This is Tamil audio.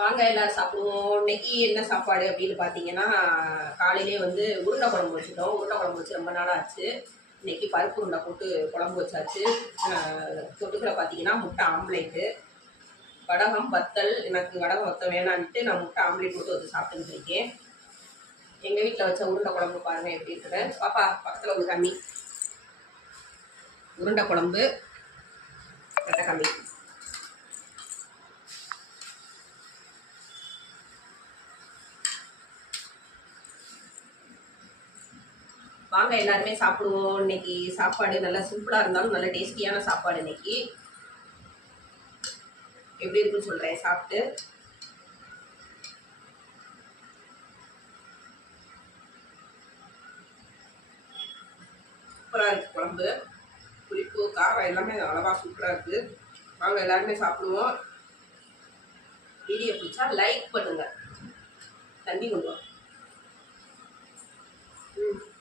வாங்க எல்லாரும் சாப்பிடுவோம். இன்னைக்கு என்ன சாப்பாடு அப்படின்னு பார்த்தீங்கன்னா, காலையிலே வந்து உருண்டை குழம்பு வச்சுட்டோம். உருண்டை குழம்பு வச்சு ரொம்ப நாள் ஆச்சு. இன்னைக்கு பருப்பு உருண்டை போட்டு குழம்பு வச்சாச்சு. தொட்டுக்கிற பார்த்தீங்கன்னா முட்டை ஆம்லேட்டு, வடகம் வத்தல். எனக்கு வடகம் வத்தல் வேணான்ட்டு நான் முட்டை ஆம்லேட் போட்டு வச்சு சாப்பிட்டுட்டு இருக்கேன். எங்கள் வீட்டில் வச்ச உருண்டை குழம்பு பாருங்கள் எப்படி இருக்குது. பாப்பா பக்கத்தில் வந்து கம்மி உருண்டை குழம்பு கட்ட கம்மி. வாங்க எல்லாருமே சாப்பிடுவோம். இன்னைக்கு சாப்பாடு நல்லா சிம்பிளாக இருந்தாலும் நல்ல டேஸ்டியான சாப்பாடு. இன்னைக்கு எப்படி இருக்குன்னு சொல்கிறேன் சாப்பிட்டு. சூப்பராக இருக்குது குழம்பு. புளிப்பு காரம் எல்லாமே அழகாக சூப்பராக இருக்குது. வாங்க எல்லாருமே சாப்பிடுவோம். வீடியோ பிடிச்சா லைக் பண்ணுங்கள். தண்ணி கொண்டு வா.